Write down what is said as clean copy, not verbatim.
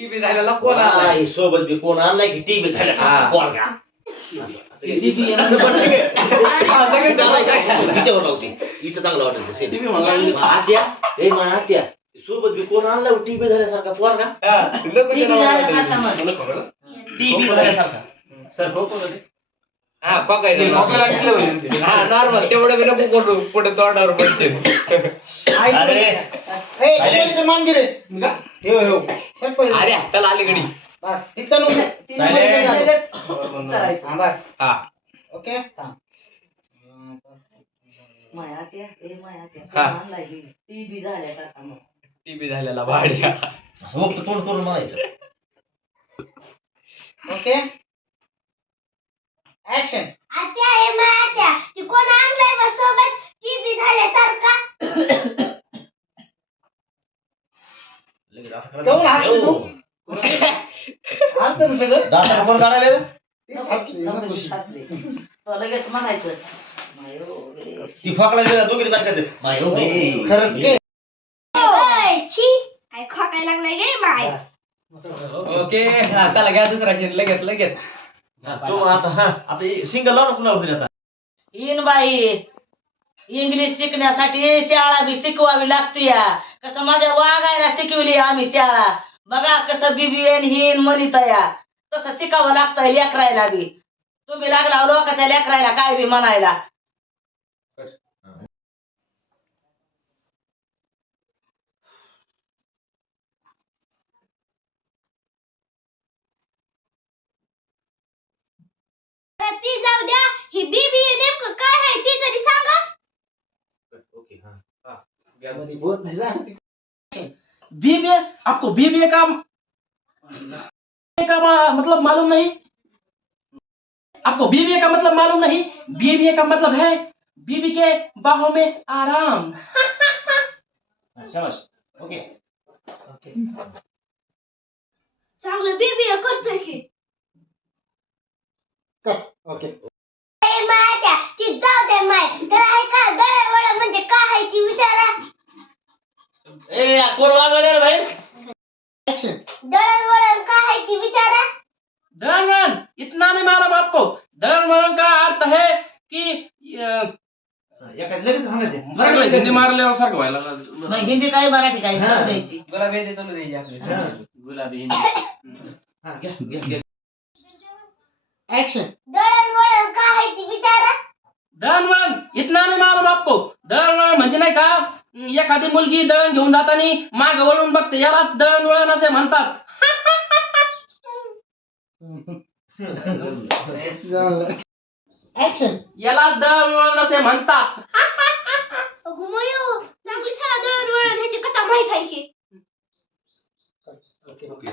TV झालेला कोण आलाय आई सोबत बी कोण आणलाय की टीव्ही झाल्यासारखा पोरगा टीव्ही हिच्यावर लावते हिचं चांगलं वाटत आत्या हे मा आत्या सोबत बी कोण आणलाय टीव्ही झाल्यासारखा पोरगा टीव्ही झाल्यासारखा सर हा बघायचं हा नॉर्मल तेवढं बी नको करू पुढे तोंडावर पडते अरे त्याला आली गडी हा ओके टीव्ही झालेला भाड्या तोंड करून म्हणायचं ओके ऍक्शन आत्या हे मात्या ती कोण आणलंय बा सोबत टीव्ही झाल्यासारखा लगेच असं केवढं हसली तू? करायचं आलतं ना सगळं दाता कोण काढायला लगेच म्हणायचं ती फोकला गेला दोघी बायकाचं माय हो खरंच काय ओय, छी काय खोकाय लागलाय गे माय ओके हा चला घ्या दुसरा शेण लगेच लगेच तो आता सिंगल लाव ना कुणावर तरी आता इन बाई इंग्लिश शिकण्यासाठी शाळा बी शिकवावी लागते या कसं माझ्या वागायला शिकवली आम्ही शाळा बघा कसं बीबीएन हिन म्हणित या तसं शिकावं लागतंय लेकरायला बी तुम्ही लागला लोकांच्या लेकरायला काय बी म्हणायला तर ती जाऊ द्या ही बीबी नेमकं काय आहे ती तरी सांगा ओके बीबीए आपको बीबीए का मतलब मालूम नहीं आपको बीबीए का मतलब मालूम नहीं बीबीए का मतलब है बीबी के बाहों में आराम शाबाश ओके चांगलं बीबी करतोय की ओके ए मात्या ती जाऊ दे माय तर आहे का दळवळ म्हणजे काय आहे ती विचारा ए कोण वागवले रे बाहेर ऍक्शन दळवळ काय आहे ती विचारा दळणवळण इतना नहीं मालूम आपको दळणवळण का अर्थ है कि एका लगेच सगळं हिंदी मारल्यावर सारखं व्हायला लागलं. मग हिंदी काय मराठी काय हा. द्यायची गुलाबी हिंदी चालू द्यायची आपली गुलाबी हिंदी हा घ्या ऍक्शन दळवळ काय आहे ती विचारा दळणवळण इतना नाही मालूम आपको दळणवळण म्हणजे नाही का एखादी मुलगी दळण घेऊन जाताना माग वळून बघते याला दळणवळण असे म्हणतात ऍक्शन याला दळणवळण असे म्हणतात अगो मयो चांगली सारा दळवळ ह्याची कथा माहित आहे की ओके